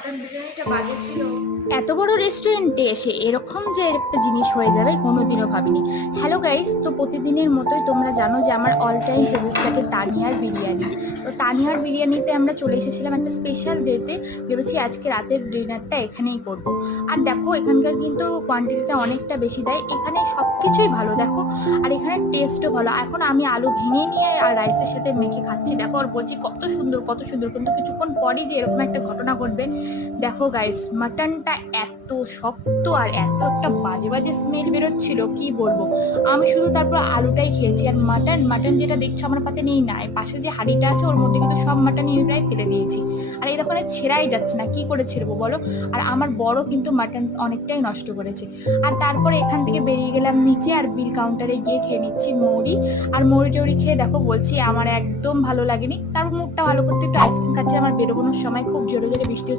Mutton বিরিয়ানিটা বাজে ছিল। এত বড় রেস্টুরেন্টে এসে এরকম যে একটা জিনিস হয়ে যাবে কোনোদিনও ভাবিনি। হ্যালো গাইস, তো প্রতিদিনের মতোই তোমরা জানো যে আমার অল টাইম ফেভারিট থাকে তানিয়ার বিরিয়ানি। তো তানিয়ার বিরিয়ানিতে আমরা চলে এসেছিলাম একটা স্পেশাল ডেতে, ভেবেছি আজকে রাতের ডিনারটা এখানেই করব। আর দেখো এখানকার কিন্তু কোয়ান্টিটিটা অনেকটা বেশি দেয়, এখানে সব কিছুই ভালো দেখো, আর এখানে টেস্টও ভালো। এখন আমি আলু ভেঙে নিয়ে আর রাইসের সাথে মেখে খাচ্ছি দেখো, আর বলছি কত সুন্দর কত সুন্দর, কিন্তু কিছুক্ষণ পরই যে এরকম একটা ঘটনা ঘটবে। দেখো গাইস, মাটনটা এত শক্ত আর এত একটা বাজে বাজে স্মেল বেরোচ্ছিল কি বলবো। আমি শুধু তারপর আলুটাই খেয়েছি, আর মাটন মাটন যেটা দেখছো আমার পাতে নেই, না পাশে যে হাঁড়িটা আছে ওর মধ্যে কিন্তু সব মাটন ইউটাই ফেলে দিয়েছি। আর এই দোকানে ছেঁড়াই যাচ্ছে না, কি করে ছেড়বো বলো। আর আমার বড় কিন্তু মাটন অনেকটাই নষ্ট করেছে। আর তারপরে এখান থেকে বেরিয়ে গেলাম নিচে, আর বিল কাউন্টারে গিয়ে খেয়ে নিচ্ছি মৌরি। আর মৌরি টৌরি খেয়ে দেখো বলছি আমার একদম ভালো লাগেনি। তারপর মুখটা ভালো করতে একটু আইসক্রিম খাচ্ছি। আমার বেরোনোর সময় খুব জোরে জোরে বৃষ্টি